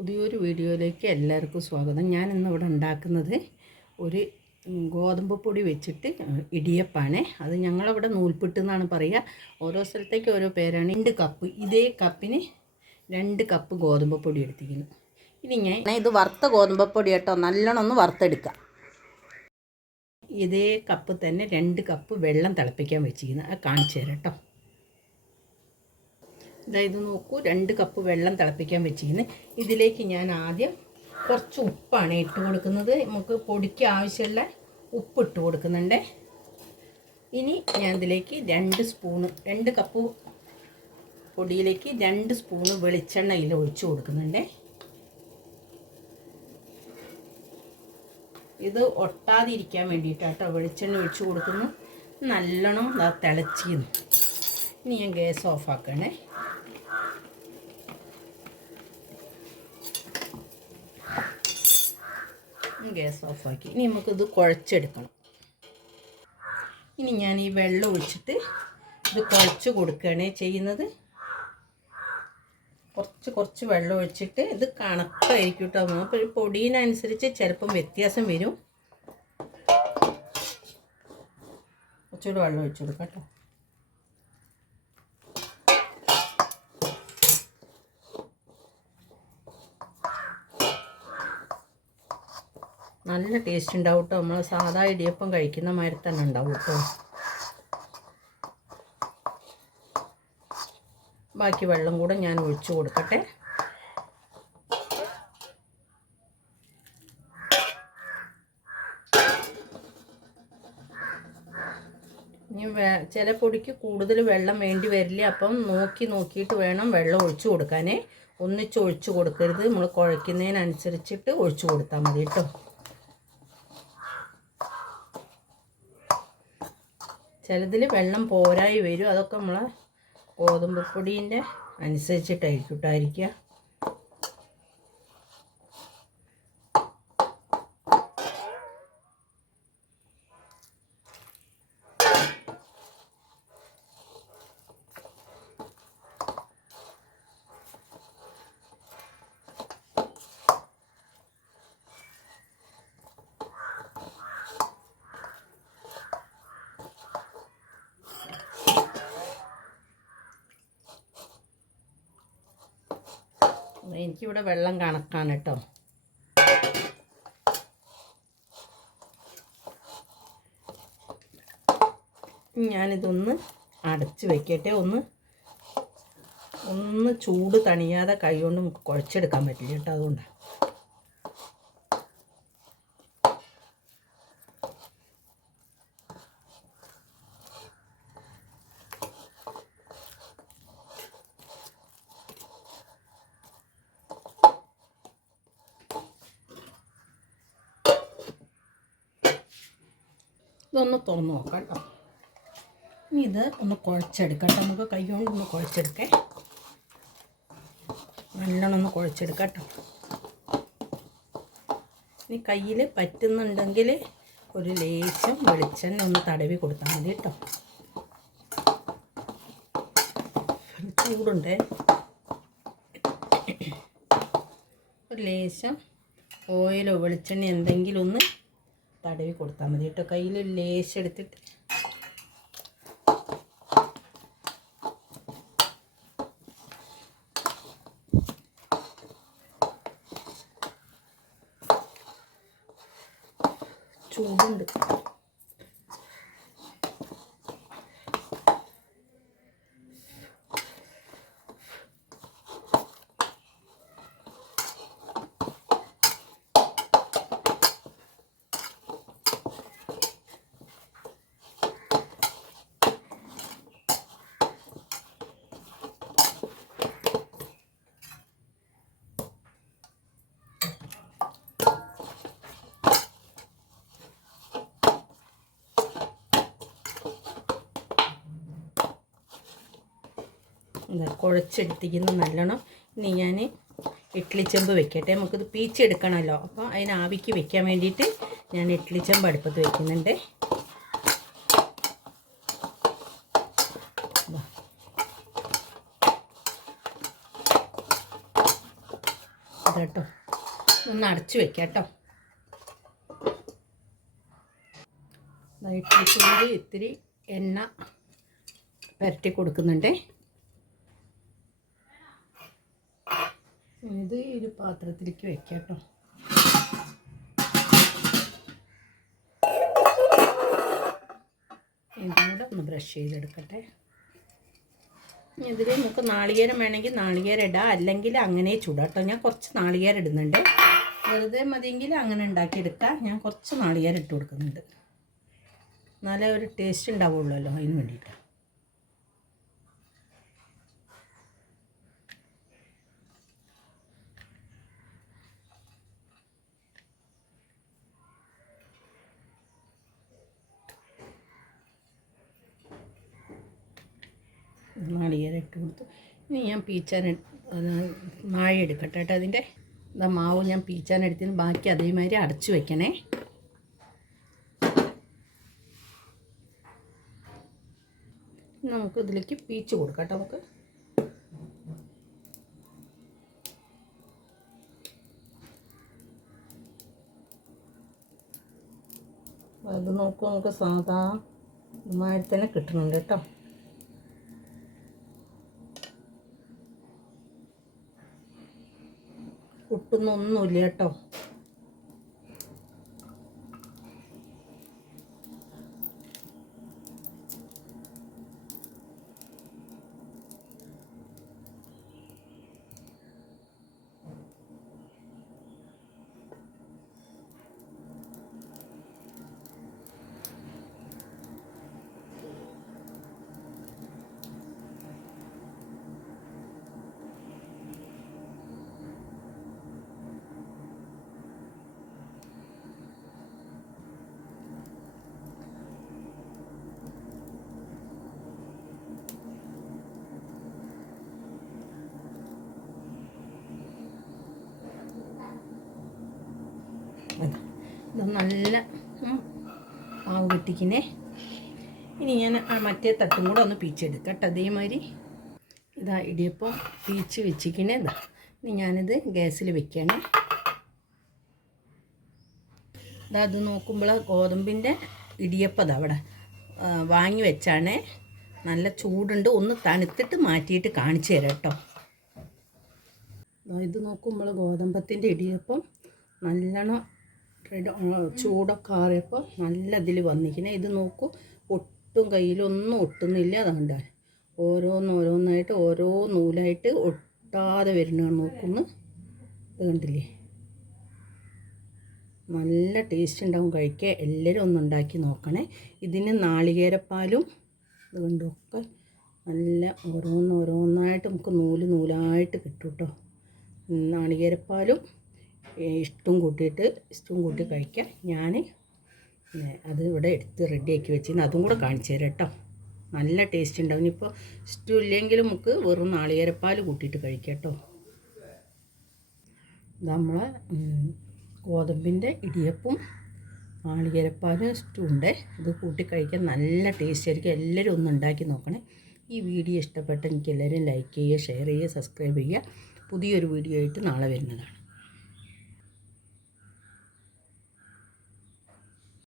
പുതിയൊരു വീഡിയോയിലേക്ക് എല്ലാവർക്കും സ്വാഗതം. ഞാൻ ഇന്ന് ഇവിടെ ഉണ്ടാക്കുന്നത് ഒരു ഗോതമ്പ് പൊടി വെച്ചിട്ട് ഇടിയപ്പാണ്. അത് ഞങ്ങളവിടെ നൂൽപ്പിട്ട് എന്നാണ് പറയുക. ഓരോ സ്ഥലത്തേക്ക് ഓരോ പേരാണ്. രണ്ട് കപ്പ് ഇതേ കപ്പിന് രണ്ട് കപ്പ് ഗോതമ്പ് പൊടി എടുത്തിരിക്കുന്നു. ഇനി ഞാൻ ഇത് വറുത്ത ഗോതമ്പ് പൊടി കേട്ടോ. നല്ലോണം ഒന്ന് വറുത്തെടുക്കുക ഇതേ കപ്പ് തന്നെ രണ്ട് കപ്പ് വെള്ളം തിളപ്പിക്കാൻ വെച്ചിരിക്കുന്നു. അത് കാണിച്ചു തരാം കേട്ടോ. അതായത് നോക്കൂ രണ്ട് കപ്പ് വെള്ളം തിളപ്പിക്കാൻ വെച്ചിരിക്കുന്നത് ഇതിലേക്ക് ഞാൻ ആദ്യം കുറച്ച് ഉപ്പാണ് ഇട്ട് കൊടുക്കുന്നത്. നമുക്ക് പൊടിക്ക് ആവശ്യമുള്ള ഉപ്പ് ഇട്ട് കൊടുക്കുന്നുണ്ട്. ഇനി ഞാൻ ഇതിലേക്ക് രണ്ട് സ്പൂണ് രണ്ട് കപ്പ് പൊടിയിലേക്ക് രണ്ട് സ്പൂണ് വെളിച്ചെണ്ണ ഇതിൽ ഒഴിച്ചു കൊടുക്കുന്നുണ്ട്. ഇത് ഒട്ടാതിരിക്കാൻ വേണ്ടിയിട്ടാട്ടോ വെളിച്ചെണ്ണ ഒഴിച്ചു കൊടുക്കുന്നു. നല്ലോണം തിളച്ചിരുന്നു. ഇനി ഞാൻ ഗ്യാസ് ഓഫാക്കണേ ഗ്യാസ് ഓഫാക്കി. ഇനി നമുക്കിത് കുഴച്ചെടുക്കണം. ഇനി ഞാൻ ഈ വെള്ളം ഒഴിച്ചിട്ട് ഇത് കുഴച്ച് കൊടുക്കുകയാണ് ചെയ്യുന്നത്. കുറച്ച് കുറച്ച് വെള്ളം ഒഴിച്ചിട്ട് ഇത് കണക്കായിരിക്കും കേട്ടോ അപ്പോൾ പൊടിയിനനുസരിച്ച് ചിലപ്പം വ്യത്യാസം വരും. കുറച്ചുകൂടി വെള്ളം ഒഴിച്ചു കൊടുക്കാം കേട്ടോ. നല്ല ടേസ്റ്റ് ഉണ്ടാവും കേട്ടോ നമ്മൾ സാധാ ഇടിയപ്പം കഴിക്കുന്ന മാതിരി തന്നെ ഉണ്ടാവും കേട്ടോ ബാക്കി വെള്ളം കൂടെ ഞാൻ ഒഴിച്ചു കൊടുക്കട്ടെ. ഇനി ചില പൊടിക്ക് കൂടുതൽ വെള്ളം വേണ്ടി വരില്ല. അപ്പം നോക്കി നോക്കിയിട്ട് വേണം വെള്ളം ഒഴിച്ചു കൊടുക്കാനേ. ഒന്നിച്ച് ഒഴിച്ചു കൊടുക്കരുത്. നമ്മൾ കുഴയ്ക്കുന്നതിനനുസരിച്ചിട്ട് ഒഴിച്ചു കൊടുത്താൽ മതി കേട്ടോ ചിലതിൽ വെള്ളം പോരായി വരും. അതൊക്കെ നമ്മൾ ഗോതമ്പ് പൊടീന്റെ അനുസരിച്ചിട്ടായിരിക്കും ഇട്ടായിരിക്കുക എനിക്കിവിടെ വെള്ളം കണക്കാണ് കേട്ടോ. ഞാനിതൊന്ന് അടച്ച് വെക്കട്ടെ. ഒന്ന് ഒന്ന് ചൂട് തണിയാതെ കൈ കൊണ്ട് കുഴച്ചെടുക്കാൻ പറ്റില്ല കേട്ടോ അതുകൊണ്ടാണ് ഇതൊന്ന് തുറന്ന് നോക്കാം കേട്ടോ ഇനി ഇത് ഒന്ന് കുഴച്ചെടുക്കട്ടെ നമുക്ക് കൈകൊണ്ട് ഒന്ന് കുഴച്ചെടുക്കേ. നല്ലോണം ഒന്ന് കുഴച്ചെടുക്കട്ടെ ഇനി കയ്യിൽ പറ്റുന്നുണ്ടെങ്കിൽ ഒരു ലേശം വെളിച്ചെണ്ണ ഒന്ന് തടവി കൊടുത്താൽ മതി കേട്ടോ ചൂടുണ്ട്. ഒരു ലേശം ഓയിലോ വെളിച്ചെണ്ണ എന്തെങ്കിലും ഒന്ന് തടവി കൊടുത്താൽ മതി കേട്ടോ. കയ്യിൽ ലേശം കുഴച്ചെടുത്തിരിക്കുന്ന നല്ലോണം ഇനി ഞാൻ ഇഡ്ഡലി ചെമ്പ് വെക്കട്ടെ. നമുക്കിത് പീച്ചെടുക്കണമല്ലോ. അപ്പോൾ അതിന് ആവിക്ക് വെക്കാൻ വേണ്ടിയിട്ട് ഞാൻ ഇഡ്ഡലി ചെമ്പ് അടുപ്പത്ത് വെക്കുന്നുണ്ട്. കേട്ടോ ഒന്ന് അടച്ചു വെക്കാം കേട്ടോ. ചെമ്പ് ഇത്തിരി എണ്ണ പുരട്ടി കൊടുക്കുന്നുണ്ടേ. ഇത് ഒരു പാത്രത്തിലേക്ക് വെക്കാം കേട്ടോ ഒന്ന് ബ്രഷ് ചെയ്തെടുക്കട്ടെ. ഇതിൽ നമുക്ക് നാളികേരം വേണമെങ്കിൽ നാളികേരം ഇടാം. അല്ലെങ്കിൽ അങ്ങനെ ചൂടാം കേട്ടോ ഞാൻ കുറച്ച് നാളികേരം ഇടുന്നുണ്ട്. വെറുതെ മതിയെങ്കിൽ അങ്ങനെ ഉണ്ടാക്കിയെടുക്കാം. ഞാൻ കുറച്ച് നാളികേരം ഇട്ട് കൊടുക്കുന്നുണ്ട്. എന്നാലേ ഒരു ടേസ്റ്റ് ഉണ്ടാവുള്ളൂ അതിന് വേണ്ടിയിട്ട്. നാളികേരം ഇട്ട് കൊടുത്തു. ഇനി ഞാൻ പീച്ചാൻ നാഴി എടുക്കട്ടെ കേട്ടോ അതിന്റെ. ഇതാ മാവ് ഞാൻ പീച്ചാൻ എടുത്തിന് ബാക്കി അതേമാതിരി അടച്ചു വെക്കണേ. നമുക്ക് ഇതിലേക്ക് പീച്ച് കൊടുക്കാം നമുക്ക്. അത് നോക്കുമ്പോൾ നമുക്ക് സാധാ ഇതുമാതിരി തന്നെ കിട്ടുന്നുണ്ട് കേട്ടോ. ഒട്ടുന്നൊന്നുമില്ല കേട്ടോ ഇത് നല്ല മാവ് കെട്ടിക്കിനെ ഇനി ഞാൻ ആ മറ്റേ തട്ടും കൂടെ ഒന്ന് പീച്ചെടുക്കാം കേട്ടോ. അതേമാതിരി ഇതാ ഇടിയപ്പം പീച്ച് വെച്ചിക്കണേ ഇതാ. ഇനി ഞാനിത് ഗ്യാസിൽ വെക്കുകയാണ് ഇതാ അത് നോക്കുമ്പോൾ ഗോതമ്പിന്റെ ഇടിയപ്പം ഇതാ അവിടെ വാങ്ങി വെച്ചാണേ. നല്ല ചൂടുണ്ട്. ഒന്ന് തണുത്തിട്ട് മാറ്റിയിട്ട് കാണിച്ചു തരാം കേട്ടോ. ഇത് നോക്കുമ്പോൾ ഗോതമ്പത്തിന്റെ ഇടിയപ്പം നല്ലോണം റെഡി ചൂടൊക്കെ ആറിയപ്പോൾ നല്ല ഇതിൽ വന്നിരിക്കുന്നത് ഇത് നോക്കൂ ഒട്ടും കയ്യിലൊന്നും ഒട്ടുന്നില്ല. അതുകൊണ്ട് ഓരോന്നോരോന്നായിട്ട് ഓരോ നൂലായിട്ട് ഒട്ടാതെ വരുന്നതാണ്. നോക്കുന്നു. ഇത് കണ്ടില്ലേ? നല്ല ടേസ്റ്റ് ഉണ്ടാവും കഴിക്കുക എല്ലാവരും ഒന്ന് ഉണ്ടാക്കി നോക്കണേ. ഇതിന് നാളികേരപ്പാലും ഇത് കണ്ടൊക്കെ നല്ല ഓരോന്നോരോന്നായിട്ട് നമുക്ക് നൂൽ നൂലായിട്ട് കിട്ടും കേട്ടോ നാളികേരപ്പാലും ഇഷ്ടം കൂട്ടിയിട്ട് ഇഷ്ടം കൂട്ടി കഴിക്കാം. ഞാൻ അത് ഇവിടെ എടുത്ത് റെഡിയാക്കി വെച്ചിരുന്നു. അതും കൂടെ കാണിച്ചു തരാം കേട്ടോ. നല്ല ടേസ്റ്റ് ഉണ്ടാവും. ഇനിയിപ്പോൾ ഇഷ്ടം ഇല്ലെങ്കിലും നമുക്ക് വെറും നാളികേരപ്പാൽ കൂട്ടിയിട്ട് കഴിക്കാം കേട്ടോ. നമ്മളെ ഗോതമ്പിന്റെ ഇടിയപ്പും നാളികേരപ്പാലും സ്റ്റൂണ്ട് ഇത് കൂട്ടി കഴിക്കാൻ നല്ല ടേസ്റ്റ് ആയിരിക്കും. എല്ലാവരും ഒന്ന് ഉണ്ടാക്കി നോക്കണേ. ഈ വീഡിയോ ഇഷ്ടപ്പെട്ട എനിക്ക് എല്ലാവരും ലൈക്ക് ചെയ്യുക ഷെയർ ചെയ്യുക സബ്സ്ക്രൈബ് ചെയ്യുക. പുതിയൊരു വീഡിയോ ആയിട്ട് നാളെ വരുന്നതാണ്.